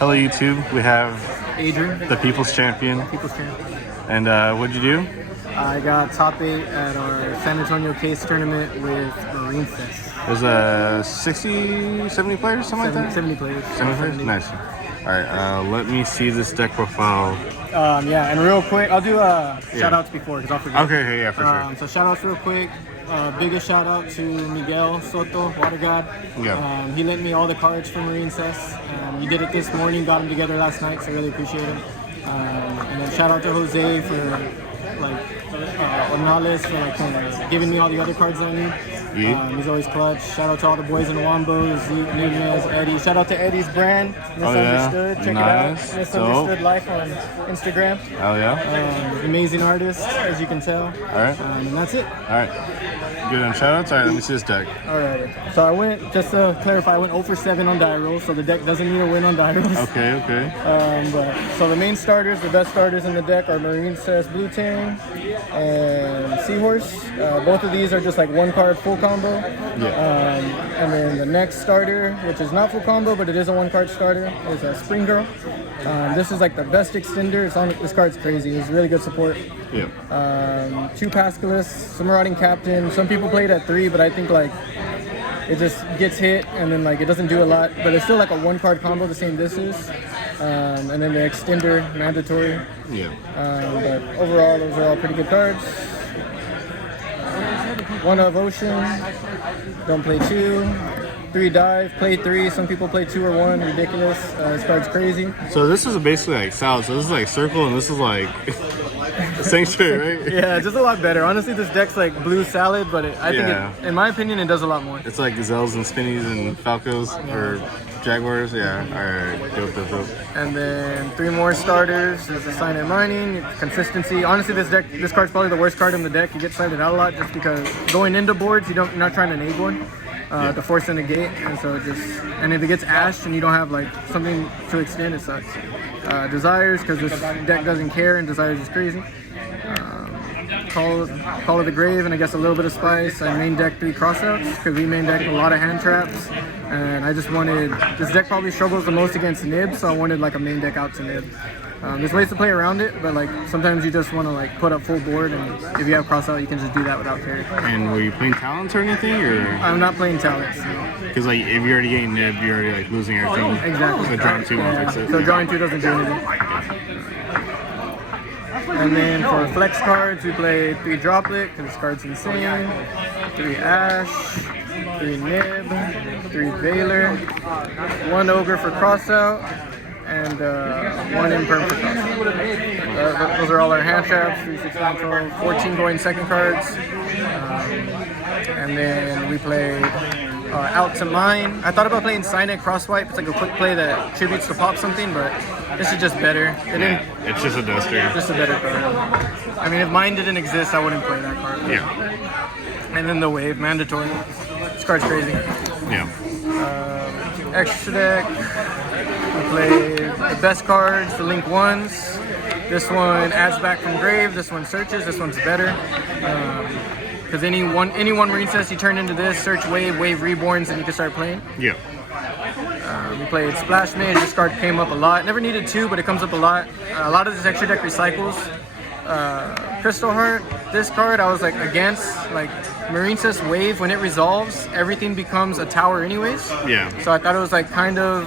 Hello YouTube, we have Adrian, the People's Champion. People's Champion. And what'd you do? I got top 8 at our San Antonio Case tournament with Marincess. There's a 60, 70 players, something like that? 70 players. 70 players? Nice. Alright, let me see this deck profile. Yeah, and real quick, I'll do shout outs before because I'll forget. Okay, yeah, for sure. So shout outs real quick. Biggest shout out to Miguel Soto, Water God. Yeah. He lent me all the cards from Marincess. He did it this morning, got them together last night, so I really appreciate him. And then shout out to Jose for Ornales for giving me all the other cards I need. Yeah. He's always clutch. Shout out to all the boys in Wombo, Zeke, Nunez, Eddie. Shout out to Eddie's brand, Misunderstood. Check it out. Misunderstood Life on Instagram. Oh yeah. Amazing artist, as you can tell. Alright. And that's it. Alright. Good on shoutouts? Alright, let me see this deck. Alright. So I went, just to clarify, I went 0 for 7 on die rolls, so the deck doesn't need a win on die rolls. Okay. So the main starters, the best starters in the deck are Marincess Blue Tang and Seahorse. Both of these are just like one card full combo. Yeah. And then the next starter, which is not full combo, but it is a one card starter, is a Spring Girl. This is like the best extender. This card's crazy. It's really good support. Yeah. 2 Pascalis, some Marauding Captain. Some people play it at 3, but I think like it just gets hit and then like it doesn't do a lot. But it's still like a one card combo, the same this is. And then the extender, mandatory. Yeah. But overall, those are all pretty good cards. 1 of Ocean, don't play 2. 3 dive, play 3. Some people play 2 or 1, ridiculous. This card's crazy. So this is basically like salad. So this is like circle and this is like sanctuary, right? Yeah, just a lot better. Honestly, this deck's like blue salad, but I think, in my opinion, it does a lot more. It's like gazelles and spinnies and falcos or jaguars. Yeah. Alright, dope. And then 3 more starters. There's a Sign and Mining, consistency. Honestly, this card's probably the worst card in the deck. You get cited out a lot just because going into boards, you're not trying to nade one. To force in a gate, and so and if it gets ashed and you don't have like something to extend, it sucks. Desires, because this deck doesn't care, and Desires is crazy. Call of the Grave, and I guess a little bit of Spice. I main deck 3 crossouts because we main deck a lot of hand traps, and I just wanted, this deck probably struggles the most against Nib, so I wanted like a main deck out to Nib. There's ways to play around it, but like sometimes you just want to like put up full board, and if you have crossout, you can just do that without carry. And were you playing talents or anything, or? I'm not playing talents. Because like if you're already getting nib, you're already like losing everything. Exactly. So drawing 2 won't fix it. So drawing 2 doesn't do anything. And then for flex cards, we play 3 Droplet because this card's insane. 3 Ash, 3 Nib, 3 Veiler, 1 Ogre for crossout, and 1 Imperm for crossout. Those are all our hand traps. 3, 6, 9, 12, 14 going second cards. And then we played Out to Mine. I thought about playing Signet Crosswipe. It's like a quick play that tributes to pop something, but this is just better. It's just a duster. Just a better card. I mean, if Mine didn't exist, I wouldn't play that card. Yeah. And then the Wave, mandatory. This card's crazy. Yeah. Extra deck. We played the best cards, the Link 1s. This one adds back from grave. This one searches. This one's better. Because any one Marincess you turn into this, search Wave Reborns, and you can start playing. Yeah. We played Splash Mage. This card came up a lot. Never needed 2, but it comes up a lot. A lot of this extra deck recycles. Crystal Heart. This card I was like against. Like Marincess Wave, when it resolves, everything becomes a tower anyways. Yeah. So I thought it was like kind of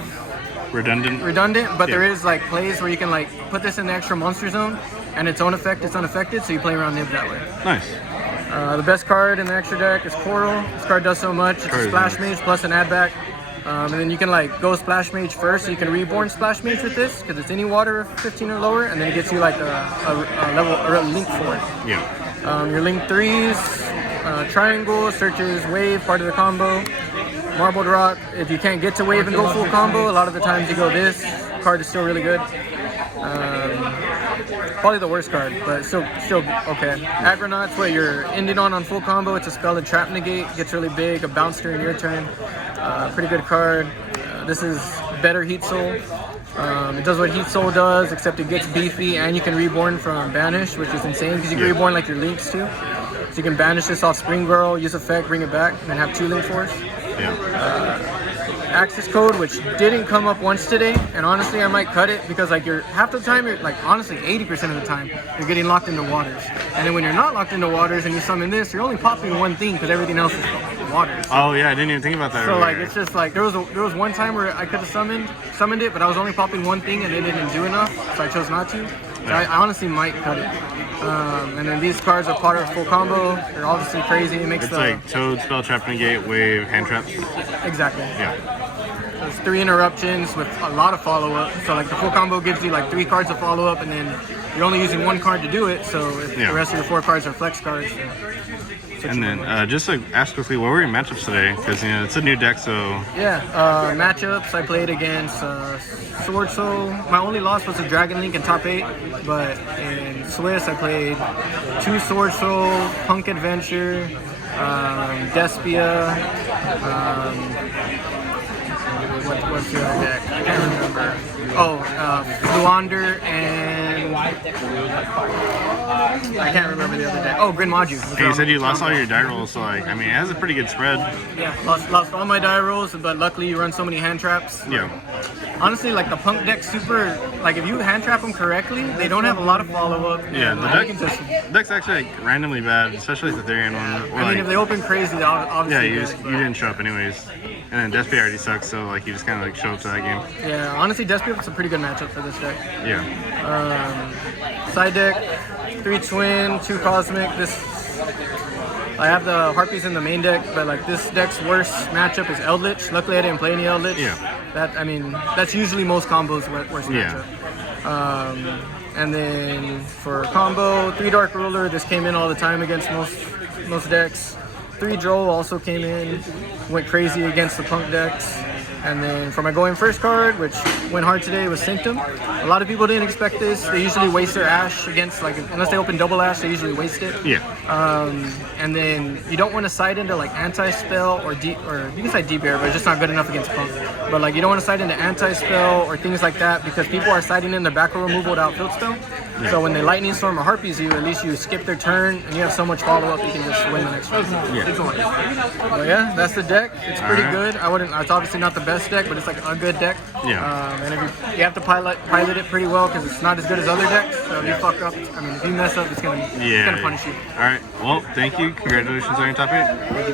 redundant, but there is like plays where you can like put this in the extra monster zone, and its own effect is unaffected, so you play around Nib that way. Nice. The best card in the extra deck is Coral. This card does so much. It's a Splash Mage plus an add back. And then you can like go Splash Mage first, so you can reborn Splash Mage with this, because it's any water of 15 or lower, and then it gets you like a level or a link for it. Yeah. Your link 3s, Triangle, searches Wave, part of the combo. Marbled Rock, if you can't get to Wave and go full combo, a lot of the times you go this. Card is still really good. Probably the worst card, but still okay. Agronauts, what you're ending on full combo. It's a spell and trap negate. Gets really big. A bounce during your turn. Pretty good card. This is better Heat Soul. It does what Heat Soul does, except it gets beefy, and you can reborn from Banish, which is insane because you can reborn like your links too. So you can banish this off Spring Girl, use effect, bring it back, and then have 2 link force. Yeah. access code, which didn't come up once today, and honestly I might cut it because like you're half the time you're like honestly 80% of the time you're getting locked into waters, and then when you're not locked into waters and you summon this, you're only popping one thing because everything else is waters. Oh yeah, I didn't even think about that. So earlier. like it's just like there was one time where I could have summoned it, but I was only popping one thing and it didn't do enough, so I chose not to. So I honestly might cut it. And then these cards are part of full combo. They're obviously crazy. It makes it's like Toad, Spell Trap, Negate, Wave, Hand Trap. Exactly. Yeah. There's 3 interruptions with a lot of follow-up. So like the full combo gives you like 3 cards of follow-up, and then you're only using 1 card to do it. So if the rest of your 4 cards are flex cards. And then just to ask quickly, what were your matchups today? Because it's a new deck, so yeah. Matchups I played against Sword Soul. My only loss was a Dragon Link in top 8, but in Swiss I played 2 Sword Soul, Punk Adventure, Despia. What's the other deck? I can't remember. Fluander and I can't remember the other deck. Oh, Grin Maju. Hey, you said you lost all your die rolls, so like I mean, it has a pretty good spread. Yeah, lost all my die rolls, but luckily you run so many hand traps. Yeah. Honestly, like the Punk deck, super like if you hand trap them correctly, they don't have a lot of follow up. Yeah, the deck's actually like randomly bad, especially the Therian one. I mean, if they open crazy, they obviously. Yeah, you didn't show up anyways, and then Despia already sucks, so like you just kind of like show up to that game. Yeah, honestly, Despia was a pretty good matchup for this deck. Yeah. Side deck, 3 Twin, 2 Cosmic. I have the Harpies in the main deck, but like this deck's worst matchup is Eldritch. Luckily, I didn't play any Eldritch. Yeah. That's usually most combos' worst matchup. And then for combo, 3 Dark Ruler. This came in all the time against most decks. 3 Droll also came in, went crazy against the Punk decks. And then for my going first card, which went hard today, was Symptom. A lot of people didn't expect this. They usually waste their Ash against, like, unless they open double Ash, they usually waste it. Yeah. And then you don't want to side into like anti-spell or you can side deep air, but it's just not good enough against Punk. But like you don't want to side into anti-spell or things like that because people are siding in their back row removal without field spell. Yeah. So when they Lightning Storm or Harpies you, at least you skip their turn and you have so much follow-up you can just win the next round. Yeah. But yeah, that's the deck. It's pretty good. It's obviously not the best deck, but it's like a good deck. Yeah. And if you have to pilot it pretty well because it's not as good as other decks. So if you fuck up, if you mess up, it's gonna punish you. All right. Well, thank you. Congratulations on your top 8.